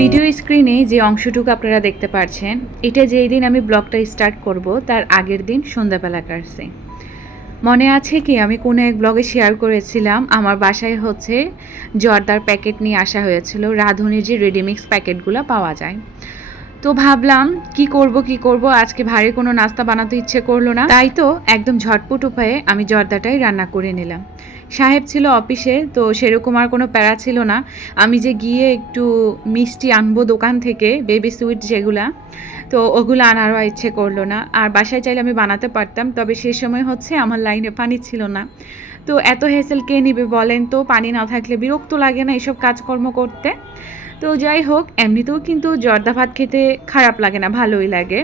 Video স্ক্রিনে যে অংশটুকু আপনারা দেখতে পাচ্ছেন এটা যেই দিন আমি ব্লগটা স্টার্ট করব, তার আগের দিন সন্ধ্যাবেলা কাটছে। মনে আছে কি, আমি কোনো এক ব্লগে শেয়ার করেছিলাম, আমার বাসায় হচ্ছে জর্দার প্যাকেট নিয়ে আসা হয়েছিল, রাঁধুনির যে রেডিমিক্স প্যাকেটগুলো পাওয়া যায়। তো ভাবলাম, কি করব কি করব, আজকে ভারী কোনো নাস্তা বানাতে ইচ্ছে করল না। তাই তো একদম ঝটপট উপায়ে আমি জর্দাটাই রান্না করে নিলাম। সাহেব ছিল অফিসে, তো সেরকম আর কোনো প্যারা ছিল না। আমি যে গিয়ে একটু মিষ্টি আনব দোকান থেকে বেবি সুইট যেগুলা, তো ওগুলো আনারও ইচ্ছে করল না। আর বাসায় চাইলে আমি বানাতে পারতাম, তবে সে সময় হচ্ছে আমার লাইনে পানি ছিল না। তো এত হেসেল কে নিবে বলেন তো? পানি না থাকলে বিরক্ত লাগে না এসব কাজকর্ম করতে? তো যাই হোক, এমনিতেও কিন্তু জর্দা ভাত খেতে খারাপ লাগে না, ভালোই লাগে।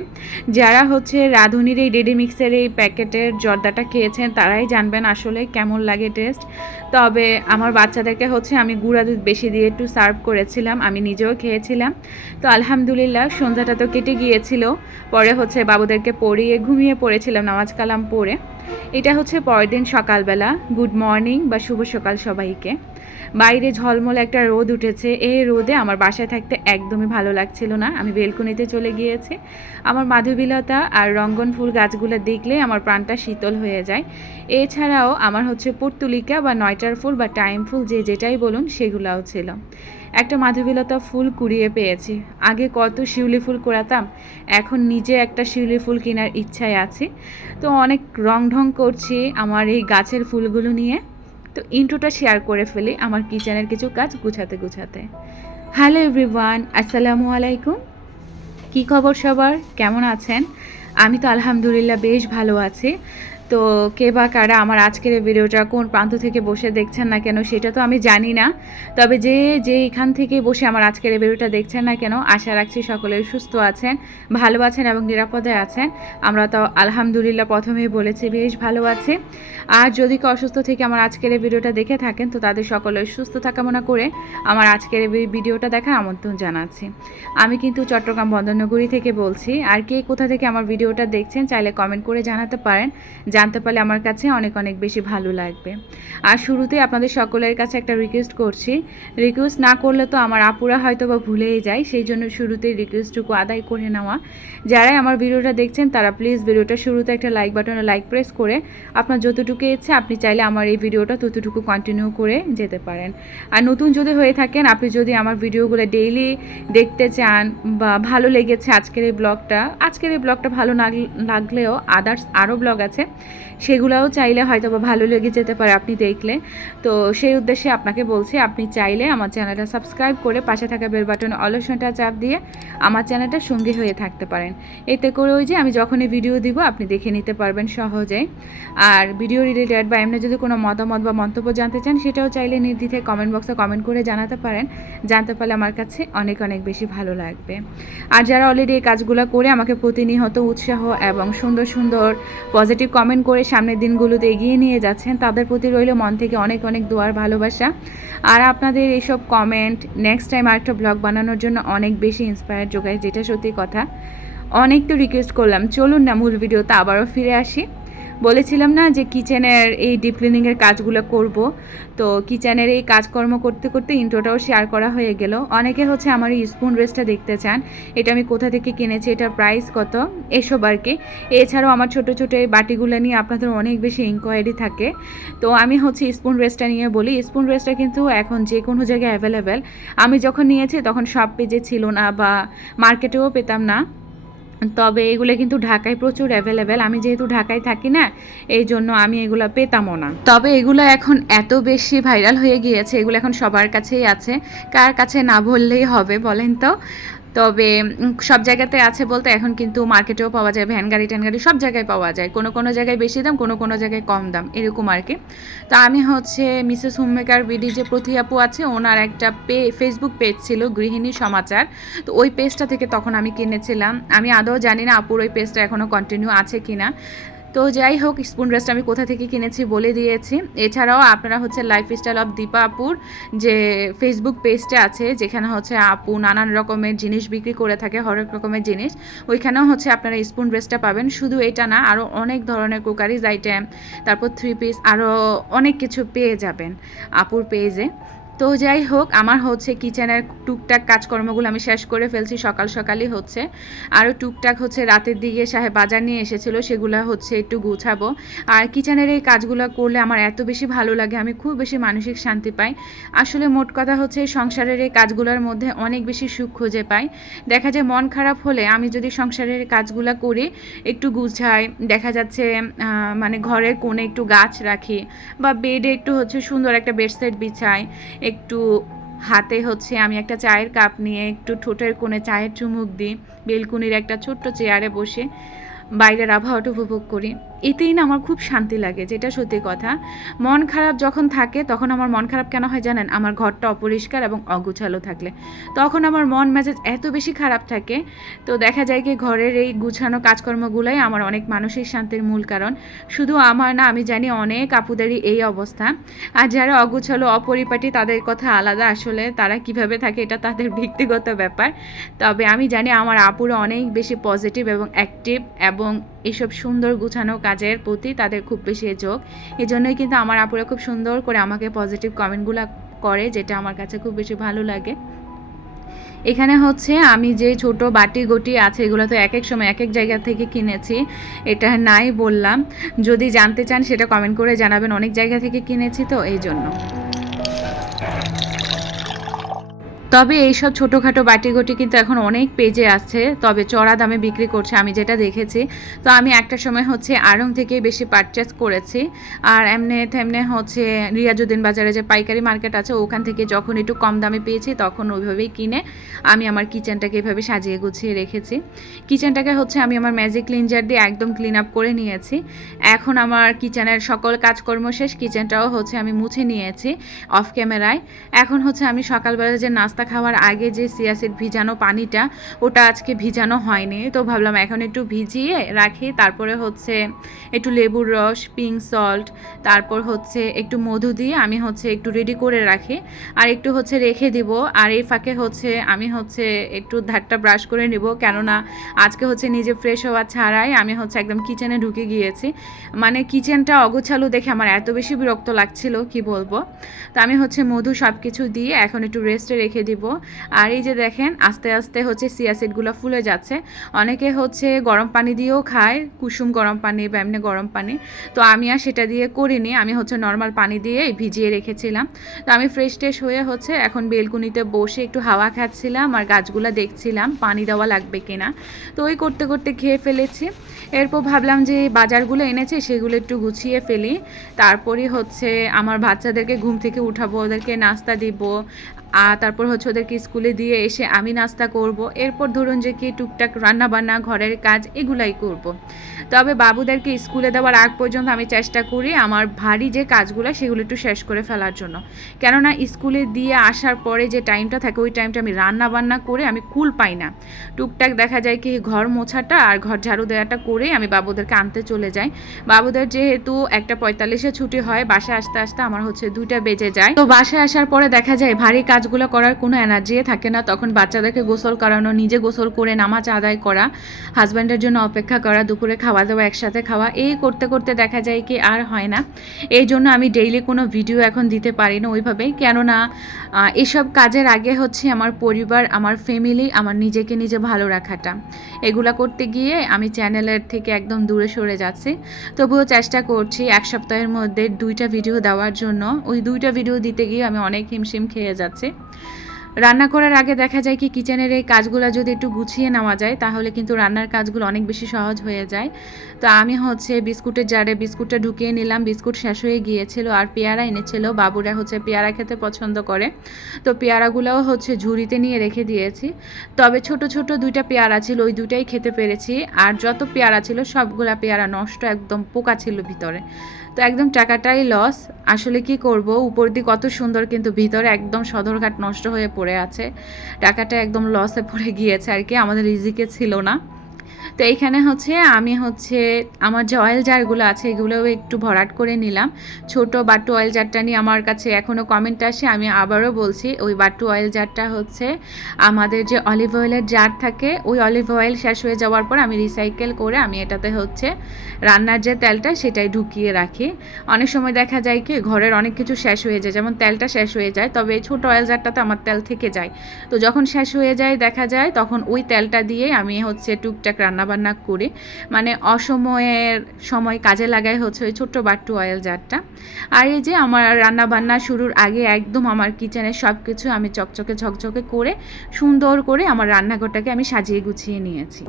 যারা হচ্ছে রাঁধুনির এই রেডি মিক্সের এই প্যাকেটের জর্দাটা খেয়েছেন, তারাই জানবেন আসলে কেমন লাগে টেস্ট। তবে আমার বাচ্চাদেরকে হচ্ছে আমি গুঁড়া দুধ বেশি দিয়ে একটু সার্ভ করেছিলাম, আমি নিজেও খেয়েছিলাম। তো আলহামদুলিল্লাহ, সন্ধ্যাটা তো কেটে গিয়েছিল, পরে হচ্ছে বাবুদেরকে পড়িয়ে ঘুমিয়ে পড়েছিলাম, নামাজ কালাম পড়ে। এটা হচ্ছে পরের দিন সকালবেলা। গুড মর্নিং বা শুভ সকাল সবাইকে। বাইরে ঝলমলে একটা রোদ উঠেছে। এই রোদে আমার বাসায় থাকতে একদমই ভালো লাগছিল না। আমি বেলকুনিতে চলে গিয়েছি। আমার মাধবীলতা আর রঙ্গন ফুল গাছগুলো দেখলে আমার প্রাণটা শীতল হয়ে যায়। এছাড়াও আমার হচ্ছে পর্তুলিকা বা নয়টার ফুল বা টাইম ফুল যে যেটাই বলুন সেগুলোও ছিল। একটা মাধবীলতা ফুল কুড়িয়ে পেয়েছি। আগে কত শিউলি ফুল কুড়াতাম, এখন নিজে একটা শিউলি ফুল কেনার ইচ্ছায় আছি। তো অনেক রং ঢং করছি আমার এই গাছের ফুলগুলো নিয়ে। তো ইন্ট্রোটা শেয়ার করে ফেলি আমার কিচেনের কিছু কাজ গুছাতে গুছাতে। হ্যালো এভরিওয়ান, আসসালামু আলাইকুম। কি খবর সবার? কেমন আছেন? আমি তো আলহামদুলিল্লাহ বেশ ভালো আছি। তো কে বা কারা আমার আজকের এই ভিডিওটা কোন প্রান্ত থেকে বসে দেখছেন না কেন সেটা তো আমি জানি না। তবে যে যে এখান থেকে বসে আমার আজকের এই ভিডিওটা দেখছেন না কেন, আশা রাখছি সকলেই সুস্থ আছেন, ভালো আছেন এবং নিরাপদে আছেন। আমরা তো আলহামদুলিল্লাহ প্রথমেই বলেছি বেশ ভালো আছি। আর যদি কেউ অসুস্থ থেকে আমার আজকের এই ভিডিওটা দেখে থাকেন, তো তাদের সকলের সুস্থতা কামনা করে আমার আজকের এই ভিডিওটা দেখার আমন্ত্রণ জানাচ্ছি। আমি কিন্তু চট্টগ্রাম বন্দরনগরী থেকে বলছি। আর কে কোথা থেকে আমার ভিডিওটা দেখছেন, চাইলে কমেন্ট করে জানাতে পারেন। জানতে পারলে আমার কাছে অনেক অনেক বেশি ভালো লাগবে। আর শুরুতে আপনাদের সকলের কাছে একটা রিকোয়েস্ট করছি। রিকোয়েস্ট না করলে তো আমার আপুরা হয়তো বা ভুলেই যায়, সেই জন্য শুরুতে রিকোয়েস্টটুকু আদায় করে নেওয়া। যারাই আমার ভিডিওটা দেখছেন, তারা প্লিজ ভিডিওটা শুরুতে একটা লাইক বাটনে লাইক প্রেস করে আপনার যতটুকু ইচ্ছে, আপনি চাইলে আমার এই ভিডিওটা ততটুকু কন্টিনিউ করে যেতে পারেন। আর নতুন যদি হয়ে থাকেন, আপনি যদি আমার ভিডিওগুলো ডেইলি দেখতে চান বা ভালো লেগেছে আজকের এই ব্লগটা আজকের এই ব্লগটা ভালো লাগলেও আদার্স আরও ব্লগ আছে সেগুলোও চাইলে হয়তো বা ভালো লেগে যেতে পারে আপনি দেখলে। তো সেই উদ্দেশ্যে আপনাকে বলছি, আপনি চাইলে আমার চ্যানেলটা সাবস্ক্রাইব করে পাশে থাকা বেল বাটন অলসনটা চাপ দিয়ে আমার চ্যানেলটা সঙ্গী হয়ে থাকতে পারেন। এতে করে ওই যে আমি যখনই ভিডিও দিব, আপনি দেখে নিতে পারবেন সহজেই আর ভিডিও রিলেটেড বা এমনি যদি কোনো মতামত বা মন্তব্য জানতে চান, সেটাও চাইলে নির্দ্বিধে কমেন্ট বক্সে কমেন্ট করে জানাতে পারেন। জানতে পারলে আমার কাছে অনেক অনেক বেশি ভালো লাগবে। আর যারা অলরেডি এই কাজগুলো করে আমাকে প্রতিনিয়ত উৎসাহ এবং সুন্দর সুন্দর পজিটিভ কমেন্ট করে সামনের দিনগুলোতে এগিয়ে নিয়ে যাচ্ছেন। তাদের প্রতি রইল মন থেকে অনেক অনেক দোয়ার ভালোবাসা। আর আপনাদের এইসব কমেন্ট নেক্সট টাইম আরেকটা ব্লগ বানানোর জন্য অনেক বেশি ইন্সপায়ার যোগায়, যেটা সত্যি কথা। অনেক তো রিকোয়েস্ট করলাম। চলুন না মূল ভিডিওতে আবারও ফিরে আসি। বলেছিলাম না যে কিচেনের এই ডিপ ক্লিনিংয়ের কাজগুলো করব। তো কিচেনের এই কাজকর্ম করতে করতে ইন্ট্রোটাও শেয়ার করা হয়ে গেল। অনেকে হচ্ছে আমার এই স্পুন রেসটা দেখতে চান। এটা আমি কোথা থেকে কিনেছি, এটার প্রাইস কত? এসব আর কি। এছাড়াও আমার ছোট ছোট এই বাটিগুলো নিয়ে আপনাদের অনেক বেশি ইনকোয়ারি থাকে। তো আমি হচ্ছে স্পুন রেসটা নিয়ে বলি স্পুন রেসটা কিন্তু এখন যে কোনো জায়গায় অ্যাভেলেবেল আমি যখন নিয়েছি তখন সব পেজে ছিল না বা মার্কেটেও পেতাম না। তবে এগুলো কিন্তু ঢাকায় প্রচুর অ্যাভেলেবেল আমি যেহেতু ঢাকায় থাকি না, এই জন্য আমি এগুলো পেতামও না। তবে এগুলো এখন এত বেশি ভাইরাল হয়ে গিয়েছে, এগুলো এখন সবার কাছেই আছে। কার কাছে না বললেই হবে বলেন তো? তবে সব জায়গাতে আছে বলতে এখন কিন্তু মার্কেটেও পাওয়া যায় ভ্যান গাড়ি ট্যান গাড়ি, সব জায়গায় পাওয়া যায়। কোনো কোনো জায়গায় বেশি দাম, কোনো কোনো জায়গায় কম দাম, এরকম আর কি। তো আমি হচ্ছে মিসেস হোমমেকার বিডি যে প্রতি আপু আছে, ওনার একটা পে ফেসবুক পেজ ছিল গৃহিণী সমাচার। তো ওই পেজটা থেকে তখন আমি কিনেছিলাম। আমি আদৌ জানি না আপুর ওই পেজটা এখনও কন্টিনিউ আছে কিনা। তো যাই হোক স্পুন রেস্ট আমি কোথা থেকে কিনেছি বলে দিয়েছি। এছাড়াও আপনারা হচ্ছে লাইফস্টাইল অফ দীপা আপুর যে ফেসবুক পেজটা আছে, যেখানে হচ্ছে আপু নানান রকমের জিনিস বিক্রি করে থাকে, হরেক রকমের জিনিস, ওইখানেও হচ্ছে আপনারা স্পুন রেস্টটা পাবেন। শুধু এটা না আরও অনেক ধরনের কুকারিজ আইটেম তারপর থ্রি পিস আরও অনেক কিছু পেয়ে যাবেন আপুর পেজে তো যাই হোক, আমার হচ্ছে কিচেনের টুকটাক কাজকর্মগুলো আমি শেষ করে ফেলছি, সকাল সকালই হচ্ছে। আরও টুকটাক হচ্ছে রাতের দিকে সাহেব বাজার নিয়ে এসেছিল, সেগুলো হচ্ছে একটু গুছাবো। আর কিচেনের এই কাজগুলো করলে আমার এত বেশি ভালো লাগে, আমি খুব বেশি মানসিক শান্তি পাই। আসলে মোট কথা হচ্ছে সংসারের এই কাজগুলোর মধ্যে অনেক বেশি সুখ খুঁজে পাই। দেখা যায় মন খারাপ হলে আমি যদি সংসারের কাজগুলো করি, একটু গুছাই, দেখা যাচ্ছে মানে ঘরের কোণে একটু গাছ রাখি, বা বেডে একটু হচ্ছে সুন্দর একটা বেডসেট বিছাই একটু হাতে হচ্ছে আমি একটা চায়ের কাপ নিয়ে একটু ঠোঁটের কোণে চায়ের চুমুক দিই, বেলকুনির একটা ছোট্ট চেয়ারে বসে বাইরের আবহাওয়াটা উপভোগ করি। এতেই না আমার খুব শান্তি লাগে, যেটা সত্যি কথা। মন খারাপ যখন থাকে, তখন আমার মন খারাপ কেন হয় জানেন? আমার ঘরটা অপরিষ্কার এবং অগুছালো থাকলে। তখন আমার মন মেজাজ এত বেশি খারাপ থাকে, তো দেখা যায় কি ঘরের এই গুছানো কাজকর্মগুলোই আমার অনেক মানসিক শান্তির মূল কারণ। শুধু আমার না, আমি জানি অনেক আপুদেরই এই অবস্থা। আর যারা অগুছালো, অপরিপাটি, তাদের কথা আলাদা আসলে, তারা কীভাবে থাকে এটা তাদের ব্যক্তিগত ব্যাপার। তবে আমি জানি আমার আপুরা অনেক বেশি পজিটিভ এবং অ্যাক্টিভ এবং এসব সুন্দর গুছানো কাজের প্রতি তাদের খুব বেশি এই জন্যই কিন্তু আমার আপুরা খুব সুন্দর করে আমাকে পজিটিভ কমেন্টগুলো করে, যেটা আমার কাছে খুব বেশি ভালো লাগে। এখানে হচ্ছে আমি যে ছোট বাটি গটি আছে, এগুলো তো এক এক সময় এক এক জায়গা থেকে কিনেছি, এটা নাই বললাম। যদি জানতে চান সেটা কমেন্ট করে জানাবেন, অনেক জায়গা থেকে কিনেছি তো এই জন্য তবে এইসব ছোটোখাটো বাটিগটি কিন্তু এখন অনেক পেজে আছে, তবে চড়া দামে বিক্রি করছে, আমি যেটা দেখেছি। তো আমি একটা সময় হচ্ছে আড়ং থেকে বেশি পারচেস করেছি, আর এমনি তেমনি হচ্ছে রিয়াজুদ্দিন বাজারে যে পাইকারি মার্কেট আছে, ওখান থেকে যখন একটু কম দামে পেয়েছি, তখন ওইভাবেই কিনে আমি আমার কিচেনটাকে এভাবে সাজিয়ে গুছিয়ে রেখেছি। কিচেনটাকে হচ্ছে আমি আমার ম্যাজিক ক্লিনজার দিয়ে একদম ক্লিন আপ করে নিয়েছি। এখন আমার কিচেনের সকল কাজকর্ম শেষ কিচেনটাও হচ্ছে আমি মুছে নিয়েছি অফ ক্যামেরায় এখন হচ্ছে আমি সকালবেলা যে নাস্তা খাওয়ার আগে যে সিয়াসিড ভিজানো পানিটা, ওটা আজকে ভিজানো হয়নি। তো ভাবলাম এখন একটু ভিজিয়ে রাখি। তারপরে হচ্ছে একটু লেবুর রস পিঙ্ক সল্ট তারপর হচ্ছে একটু মধু দিয়ে আমি হচ্ছে একটু রেডি করে রাখি। আর একটু হচ্ছে রেখে দিব। আর এই ফাঁকে হচ্ছে আমি হচ্ছে একটু ধারটা ব্রাশ করে নিব। কেননা আজকে হচ্ছে নিজে ফ্রেশ হওয়া ছাড়াই আমি হচ্ছে একদম কিচেনে ঢুকে গিয়েছি। মানে কিচেনটা অগোছালো দেখে আমার এত বেশি বিরক্ত লাগছিল, কি বলব? তো আমি হচ্ছে মধু সব কিছু দিয়ে এখন একটু রেস্টে রেখে দিব। আর এই যে দেখেন, আস্তে আস্তে হচ্ছে সিয়াসিডগুলো ফুলে যাচ্ছে। অনেকে হচ্ছে গরম পানি দিয়েও খায়, কুসুম গরম পানি বা এমনি গরম পানি। তো আমি আর সেটা দিয়ে করিনি, আমি হচ্ছে নর্মাল পানি দিয়ে ভিজিয়ে রেখেছিলাম। তো আমি ফ্রেশ ট্রেশ হয়ে হচ্ছে এখন বেলকুনিতে বসে একটু হাওয়া খাচ্ছিলাম আর গাছগুলো দেখছিলাম, পানি দেওয়া লাগবে কিনা। তো ওই করতে করতে খেয়ে ফেলেছি। এরপর ভাবলাম যে বাজারগুলো এনেছে, সেগুলো একটু গুছিয়ে ফেলি। তারপরই হচ্ছে আমার বাচ্চাদেরকে ঘুম থেকে উঠাবো, ওদেরকে নাস্তা দিব আর তারপর হচ্ছে ওদেরকে স্কুলে দিয়ে এসে আমি নাস্তা করব। এরপর ধরুন যে কি টুকটাক রান্না বান্না ঘরের কাজ, এগুলাই করব। তবে বাবুদেরকে স্কুলে দেওয়ার আগ পর্যন্ত আমি চেষ্টা করি আমার ভারী যে কাজগুলো, সেগুলো একটু শেষ করে ফেলার জন্য। কেননা স্কুলে দিয়ে আসার পরে যে টাইমটা থাকে, ওই টাইমটা আমি রান্না বান্না করে আমি কুল পাই না। টুকটাক দেখা যায় কি ঘর মোছাটা আর ঘর ঝাড়ু দেওয়াটা করে আমি বাবুদেরকে আনতে চলে যাই। বাবুদের যেহেতু একটা পঁয়তাল্লিশে ছুটি হয়, বাসায় আসতে আসতে আমার হচ্ছে দুইটা বেজে যায়। তো বাসায় আসার পরে দেখা যায় ভারী কাজগুলো করার কোনো এনার্জি থাকে না। তখন বাচ্চাদেরকে গোসল করানো, নিজে গোসল করে নামাজ আদায় করা হাজব্যান্ডের জন্য অপেক্ষা করা, দুপুরে খাওয়া দাওয়া একসাথে খাওয়া, এই করতে করতে দেখা যায় কি আর হয় না। এই জন্য আমি ডেইলি কোনো ভিডিও এখন দিতে পারি না ওইভাবে কেননা এসব কাজের আগে হচ্ছে আমার পরিবার, আমার ফ্যামিলি আমার নিজেকে নিজে ভালো রাখাটা। এগুলা করতে গিয়ে আমি চ্যানেলের থেকে একদম দূরে সরে যাচ্ছে। তবুও চেষ্টা করছি এক সপ্তাহের মধ্যে দুইটা ভিডিও দেওয়ার জন্য। ওই দুইটা ভিডিও দিতে গিয়ে আমি অনেক হিমশিম খেয়ে যাচ্ছি। রান্না করার আগে দেখা যায় কি কিচেনের এই কাজগুলো যদি একটু গুছিয়ে নেওয়া যায়, তাহলে কিন্তু রান্নার কাজগুলো অনেক বেশি সহজ হয়ে যায়। তো আমি হচ্ছে বিস্কুটের জারে বিস্কুটটা ঢুকিয়ে নিলাম, বিস্কুট শেষ হয়ে গিয়েছিল আর পেয়ারা এনেছিল, বাবুরা হচ্ছে পেয়ারা খেতে পছন্দ করে। তো পেয়ারাগুলোও হচ্ছে ঝুড়িতে নিয়ে রেখে দিয়েছি। তবে ছোট ছোট দুইটা পেয়ারা ছিল, ওই দুইটাই খেতে পেরেছি। আর যত পেয়ারা ছিল, সবগুলা পেয়ারা নষ্ট একদম পোকা ছিল ভিতরে। তো একদম টাকাটাই লস আসলে কি করব? উপর দিয়ে কত সুন্দর, কিন্তু ভিতরে একদম সদরঘাট নষ্ট হয়ে পড়ে আছে। টাকাটা একদম লসে পড়ে গিয়েছে আর কি, আমাদের রিজিকে ছিল না। তো এইখানে হচ্ছে আমি হচ্ছে আমার যে অয়েল জারগুলো আছে, এগুলোও একটু ভরাট করে নিলাম। ছোট বাট্টু অয়েল জারটা নিয়ে আমার কাছে এখনও কমেন্ট আসে, আমি আবারও বলছি, ওই বাট্টু অয়েল জারটা হচ্ছে আমাদের যে অলিভ অয়েলের জার থাকে, ওই অলিভ অয়েল শেষ হয়ে যাওয়ার পর আমি রিসাইকেল করে আমি এটাতে হচ্ছে রান্নার যে তেলটা সেটাই ঢুকিয়ে রাখি। অনেক সময় দেখা যায় কি, ঘরের অনেক কিছু শেষ হয়ে যায়, যেমন তেলটা শেষ হয়ে যায়, তবে এই ছোটো অয়েল জারটাতে আমার তেল থেকে যায়। তো যখন শেষ হয়ে যায়, দেখা যায়, তখন ওই তেলটা দিয়ে আমি হচ্ছে টুকটাক রান্নাবান্না করে মানে অসময়ের সময় কাজে লাগাই হচ্ছে ওই ছোট্ট বাট্টু অয়েল জারটা আর এই যে আমার রান্নাবান্না শুরুর আগে একদম আমার কিচেনের সব কিছু আমি চকচকে ঝকঝকে করে, সুন্দর করে আমার রান্নাঘরটাকে আমি সাজিয়ে গুছিয়ে নিয়েছি।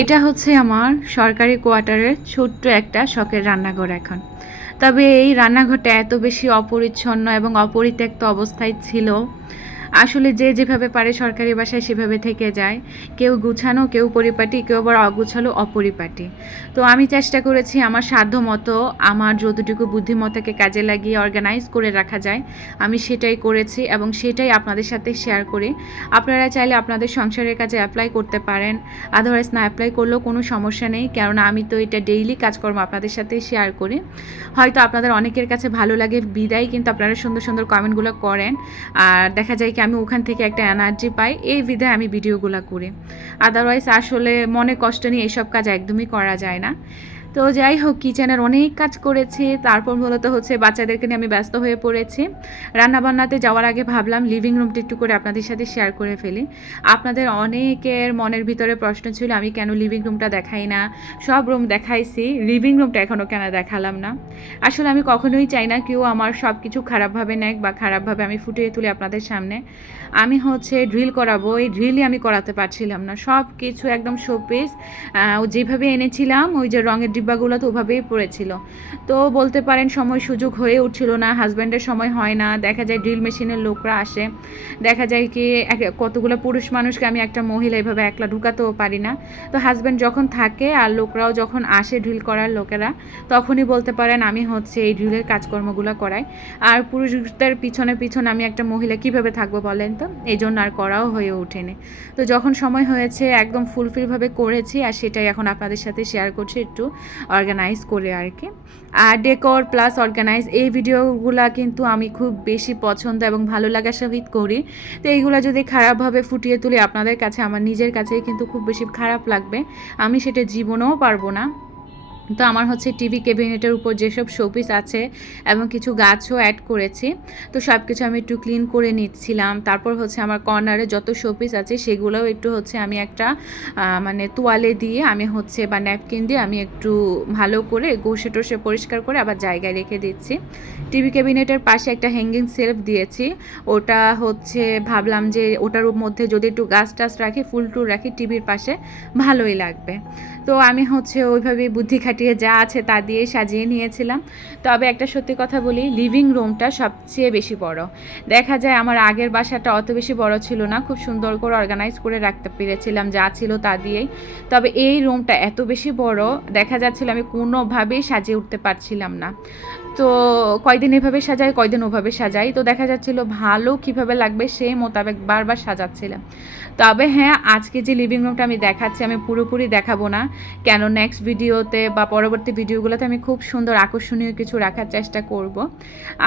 এটা হচ্ছে আমার সরকারি কোয়ার্টারের ছোট্ট একটা শখের রান্নাঘর এখন। তবে এই রান্নাঘরটা এত বেশি অপরিচ্ছন্ন এবং অপরিত্যক্ত অবস্থায় ছিল আসলে যে যেভাবে পারে সরকারি বাসায় সেভাবে থেকে যায়। কেউ গুছানো, কেউ পরিপাটি, কেউ আবার অগুছালো, অপরিপাটি। তো আমি চেষ্টা করেছি আমার সাধ্য মতো আমার যতটুকু বুদ্ধিমত্তাকে কাজে লাগিয়ে অর্গানাইজ করে রাখা যায়, আমি সেটাই করেছি এবং সেটাই আপনাদের সাথে শেয়ার করি। আপনারা চাইলে আপনাদের সংসারের কাজে অ্যাপ্লাই করতে পারেন। আদারওয়াইজ না অ্যাপ্লাই করলেও কোনো সমস্যা নেই, কেননা আমি তো এটা ডেইলি কাজকর্ম আপনাদের সাথে শেয়ার করি। হয়তো আপনাদের অনেকের কাছে ভালো লাগে, বিদায়, কিন্তু আপনারা সুন্দর সুন্দর কমেন্টগুলো করেন। আর দেখা যায় আমি ওখান থেকে একটা এনার্জি পাই, এই বিধায় আমি ভিডিওগুলো করি। আদারওয়াইজ আসলে মনে কষ্ট নিয়ে এইসব কাজ একদমই করা যায় না। তো যাই হোক কিচেনের অনেক কাজ করেছি। তারপর মূলত হচ্ছে বাচ্চাদেরকে নিয়ে আমি ব্যস্ত হয়ে পড়েছি। রান্নাবান্নাতে যাওয়ার আগে ভাবলাম লিভিং রুমটা একটু করে আপনাদের সাথে শেয়ার করে ফেলি। আপনাদের অনেকের মনের ভিতরে প্রশ্ন ছিল, আমি কেন লিভিং রুমটা দেখাই না? সব রুম দেখাইছি লিভিং রুমটা এখনও কেন দেখালাম না? আসলে আমি কখনোই চাই না কেউ আমার সব কিছু খারাপভাবে নেক বা খারাপভাবে আমি ফুটিয়ে তুলি আপনাদের সামনে। আমি হচ্ছে ড্রিল করাবো, এই ড্রিলই আমি করাতে পারছিলাম না। সব কিছু একদম শোপিস যেভাবে এনেছিলাম, ওই যে রঙের ডিব্বাগুলো তো ওভাবেই পড়েছিল। তো বলতে পারেন সময় সুযোগ হয়ে উঠছিল না হাজব্যান্ডের সময় হয় না, দেখা যায় ড্রিল মেশিনের লোকরা আসে। দেখা যায় কি কতগুলো পুরুষ মানুষকে আমি একটা মহিলা এভাবে একলা ঢুকাতেও পারি না। তো হাজব্যান্ড যখন থাকে আর লোকরাও যখন আসে ড্রিল করার লোকেরা, তখনই বলতে পারেন আমি হচ্ছে এই ড্রিলের কাজকর্মগুলো করাই। আর পুরুষদের পিছনে পিছনে আমি একটা মহিলা কীভাবে থাকব বলেন? তো এই জন্য আর করাও হয়ে ওঠেনি। তো যখন সময় হয়েছে, একদম ফুলফিলভাবে করেছি, আর সেটাই এখন আপনাদের সাথে শেয়ার করছি একটু অর্গানাইজ করে আর কি। আর ডেকর প্লাস অর্গানাইজ এই ভিডিওগুলো কিন্তু আমি খুব বেশি পছন্দ এবং ভালো লাগার সহিত করি। তো এইগুলো যদি খারাপভাবে ফুটিয়ে তুলি, আপনাদের কাছে, আমার নিজের কাছেই কিন্তু খুব বেশি খারাপ লাগবে। আমি সেটা জীবনেও পারব না। তো আমার হচ্ছে টিভি ক্যাবিনেটের উপর যেসব শোপিস আছে এবং কিছু গাছও অ্যাড করেছি, তো সব কিছু আমি একটু ক্লিন করে নিচ্ছিলাম। তারপর হচ্ছে আমার কর্নারে যত শোপিস আছে সেগুলোও একটু হচ্ছে আমি একটা মানে তোয়ালে দিয়ে আমি হচ্ছে বা ন্যাপকিন দিয়ে আমি একটু ভালো করে ঘষে টষে পরিষ্কার করে আবার জায়গায় রেখে দিচ্ছি। টিভি ক্যাবিনেটের পাশে একটা হ্যাঙ্গিং সেলফ দিয়েছি। ওটা হচ্ছে ভাবলাম যে ওটার মধ্যে যদি একটু গাছ টাছ রাখি, ফুল টুল রাখি, টিভির পাশে ভালোই লাগবে। তো আমি হচ্ছে ওইভাবে বুদ্ধি খাটিয়ে যা আছে তা দিয়ে সাজিয়ে নিয়েছিলাম। তবে একটা সত্যি কথা বলি লিভিং রুমটা সবচেয়ে বেশি বড়। দেখা যায় আমার আগের বাসাটা অত বেশি বড় ছিল না, খুব সুন্দর করে অর্গানাইজ করে রাখতে পেরেছিলাম যা ছিল তা দিয়েই। তবে এই রুমটা এত বেশি বড়, দেখা যাচ্ছিল আমি কোনোভাবেই সাজিয়ে উঠতে পারছিলাম না। তো কয়দিন এভাবে সাজাই, কয়দিন ওভাবে সাজাই, তো দেখা যাচ্ছিল ভালো কীভাবে লাগবে সেই মোতাবেক বারবার সাজাচ্ছিলাম। তবে হ্যাঁ আজকে যে লিভিং রুমটা আমি দেখাচ্ছি, আমি পুরোপুরি দেখাবো না। কেন নেক্সট ভিডিওতে বা পরবর্তী ভিডিওগুলোতে আমি খুব সুন্দর আকর্ষণীয় কিছু রাখার চেষ্টা করব।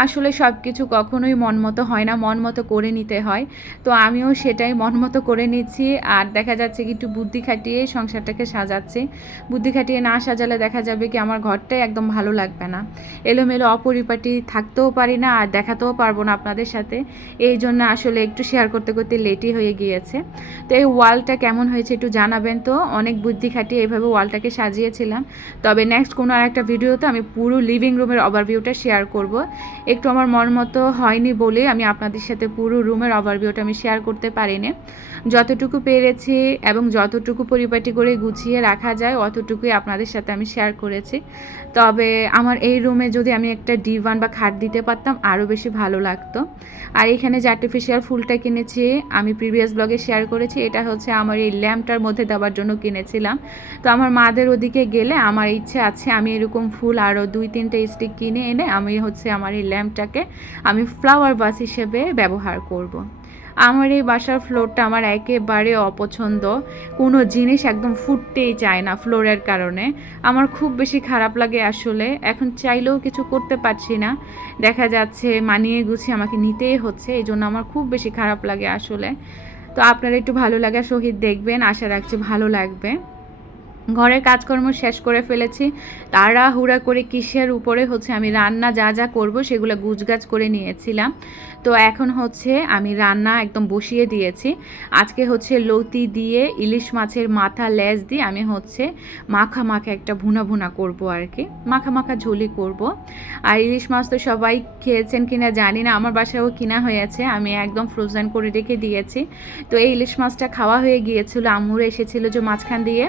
আসলে সব কিছু কখনোই মন মতো হয় না, মন মতো করে নিতে হয়। তো আমিও সেটাই মন মতো করে নিচ্ছি। আর দেখা যাচ্ছে কি একটু বুদ্ধি খাটিয়ে সংসারটাকে সাজাচ্ছি। বুদ্ধি খাটিয়ে না সাজালে দেখা যাবে কি আমার ঘরটাই একদম ভালো লাগবে না। এলোমেলো অপরিপাটি থাকতেও পারি না আর দেখাতেও পারব না আপনাদের সাথে। এই জন্য আসলে একটু শেয়ার করতে করতে লেটই হয়ে গিয়েছে। তো এই ওয়ালটা কেমন হয়েছে একটু জানাবেন তো। অনেক বুদ্ধি খাটিয়ে এইভাবে ওয়ালটাকে সাজিয়েছিলাম। তবে নেক্সট কোনো আর একটা ভিডিওতে আমি পুরো লিভিং রুমের ওভারভিউটা শেয়ার করব। একটু আমার মন মতো হয়নি বলে আমি আপনাদের সাথে পুরো রুমের ওভারভিউটা আমি শেয়ার করতে পারিনি। যতটুকু পেরেছি এবং যতটুকু পরিপাটি করে গুছিয়ে রাখা যায়, অতটুকুই আপনাদের সাথে আমি শেয়ার করেছি। তবে আমার এই রুমে যদি আমি একটা ডিভান বা খাট দিতে পারতাম আরও বেশি ভালো লাগতো। আর এখানে যে আর্টিফিশিয়াল ফুলটা কিনেছি, আমি প্রিভিয়াস ব্লগে শেয়ার করেছি, এটা হচ্ছে আমার এই ল্যাম্পটার মধ্যে দেওয়ার জন্য কিনেছিলাম। তো আমার মাদের ওদিকে গেলে আমার ইচ্ছে আছে আমি এরকম ফুল আরও দুই তিনটে স্টিক কিনে এনে আমি হচ্ছে আমার এই ল্যাম্পটাকে আমি ফ্লাওয়ার বাস হিসেবে ব্যবহার করব। আমার এই বাসার ফ্লোরটা আমার একেবারে অপছন্দ। কোনো জিনিস একদম ফুটতেই চায় না ফ্লোরের কারণে। আমার খুব বেশি খারাপ লাগে আসলে, এখন চাইলেও কিছু করতে পারছি না। দেখা যাচ্ছে মানিয়ে গুছিয়ে আমাকে নিতেই হচ্ছে এই জন্য আমার খুব বেশি খারাপ লাগে আসলে। তো আপনারা একটু ভালো লাগা সহিত দেখবেন, আশা রাখছি ভালো লাগবে। ঘরের কাজকর্ম শেষ করে ফেলেছি। তাড়াহুড়া করে কিসের উপরে হচ্ছে আমি রান্না যা যা করব সেগুলো গুজগাছ করে নিয়েছিলাম। তো এখন হচ্ছে আমি রান্না একদম বসিয়ে দিয়েছি। আজকে হচ্ছে লতি দিয়ে, ইলিশ মাছের মাথা লেজ দিয়ে আমি হচ্ছে মাখা মাখা একটা ভুনা ভুনা করব আর কি মাখা মাখা ঝোলি করব। আর ইলিশ মাছ তো সবাই খেয়েছেন কিনা জানি না, আমার বাসায়ও কিনা হয়েছে। আমি একদম ফ্রোজেন করে রেখে দিয়েছি। তো এই ইলিশ মাছটা খাওয়া হয়ে গিয়েছিল, আম্মুর এসেছিল যে মাঝখান দিয়ে।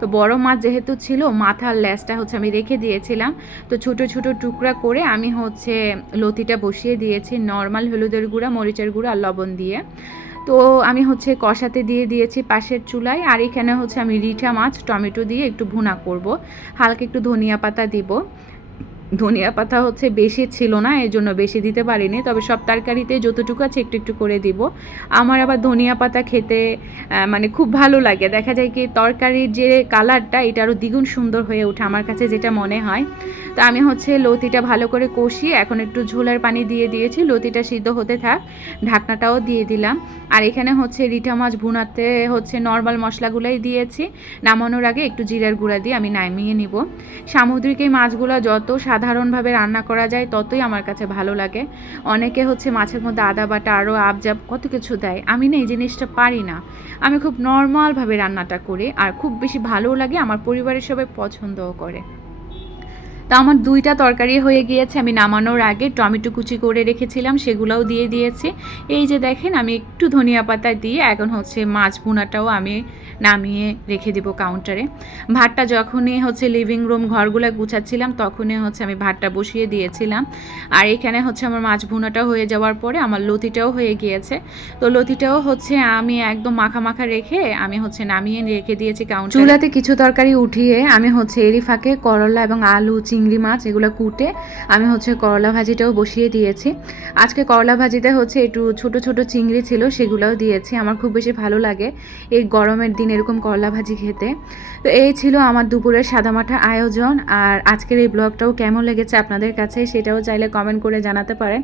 তো বড় মাছ যেহেতু ছিল, মাথার লেজটা হচ্ছে আমি রেখে দিয়েছিলাম। তো ছোট ছোট টুকরা করে আমি হচ্ছে লতিটা বসিয়ে দিয়েছি। নর্মাল হলুদের গুঁড়া, মরিচের গুঁড়া আর লবণ দিয়ে। তো আমি হচ্ছে কষাতে দিয়ে দিয়েছি পাশের চুলায় আর এখানে হচ্ছে আমি রিঠা মাছ, টমেটো দিয়ে একটু ভুনা করব। হালকা একটু ধনিয়া পাতা দিব। ধনিয়া পাতা হচ্ছে বেশি ছিল না এই জন্য বেশি দিতে পারিনি। তবে সব তরকারিতে যতটুকু আছে একটু একটু করে দিব। আমার আবার ধনিয়া পাতা খেতে মানে খুব ভালো লাগে। দেখা যায় কি, তরকারির যে কালারটা, এটা আরও দ্বিগুণ সুন্দর হয়ে ওঠে আমার কাছে যেটা মনে হয়। তো আমি হচ্ছে লতিটা ভালো করে কষিয়ে এখন একটু ঝোলের পানি দিয়ে দিয়েছি। লতিটা সিদ্ধ হতে থাক, ঢাকনাটাও দিয়ে দিলাম। আর এখানে হচ্ছে রিঠা মাছ ভুনাতে হচ্ছে নর্মাল মশলাগুলোই দিয়েছি। নামানোর আগে একটু জিরার গুঁড়া দিয়ে আমি নামিয়ে নিব। সামুদ্রিক এই মাছগুলো যত সাধারণভাবে রান্না করা যায়, ততই আমার কাছে ভালো লাগে। অনেকে হচ্ছে মাছের মধ্যে আদা বাটা, আরও আবজাব কত কিছু দেয়। আমি না এই জিনিসটা পারি না। আমি খুব নর্মালভাবে রান্নাটা করি, আর খুব বেশি ভালোও লাগে, আমার পরিবারের সবাই পছন্দও করে। তো আমার দুইটা তরকারি হয়ে গিয়েছে, আমি নামানোর আগে টমেটো কুচি করে রেখেছিলাম, সেগুলোও দিয়ে দিয়েছি। এই যে দেখেন, আমি একটু ধনিয়া পাতা দিয়ে এখন হচ্ছে মাছ ভুনাটাও আমি নামিয়ে রেখে দিব কাউন্টারে ভাতটা যখনই হচ্ছে লিভিং রুম ঘরগুলো গুছাচ্ছিলাম, তখনই হচ্ছে আমি ভাতটা বসিয়ে দিয়েছিলাম। আর এখানে হচ্ছে আমার মাছ ভুনাটাও হয়ে যাওয়ার পরে আমার লতিটাও হয়ে গিয়েছে। তো লতিটাও হচ্ছে আমি একদম মাখা মাখা রেখে আমি হচ্ছে নামিয়ে রেখে দিয়েছি কাউন্টার চুলাতে কিছু তরকারি উঠিয়ে আমি হচ্ছে এরি ফাঁকে করলা এবং আলু চিংড়ি মাছ এগুলো কুটে আমি হচ্ছে করলা ভাজিটাও বসিয়ে দিয়েছি। আজকে করলা ভাজিতে হচ্ছে একটু ছোট ছোট চিংড়ি ছিল, সেগুলোও দিয়েছি। আমার খুব বেশি ভালো লাগে এই গরমের দিন এরকম করলা ভাজি খেতে। তো এই ছিল আমার দুপুরের সাদামাঠা আয়োজন। আর আজকের এই ব্লগটাও কেমন লেগেছে আপনাদের কাছে সেটাও চাইলে কমেন্ট করে জানাতে পারেন।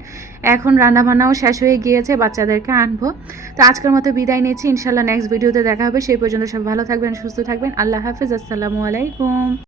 এখন রান্নাবান্নাও শেষ হয়ে গিয়েছে, বাচ্চাদেরকে আনব। তো আজকের মতো বিদায় নিচ্ছি। ইনশাল্লাহ নেক্সট ভিডিওতে দেখা হবে। সেই পর্যন্ত সব ভালো থাকবেন, সুস্থ থাকবেন। আল্লাহ হাফিজ। আসসালামু আলাইকুম।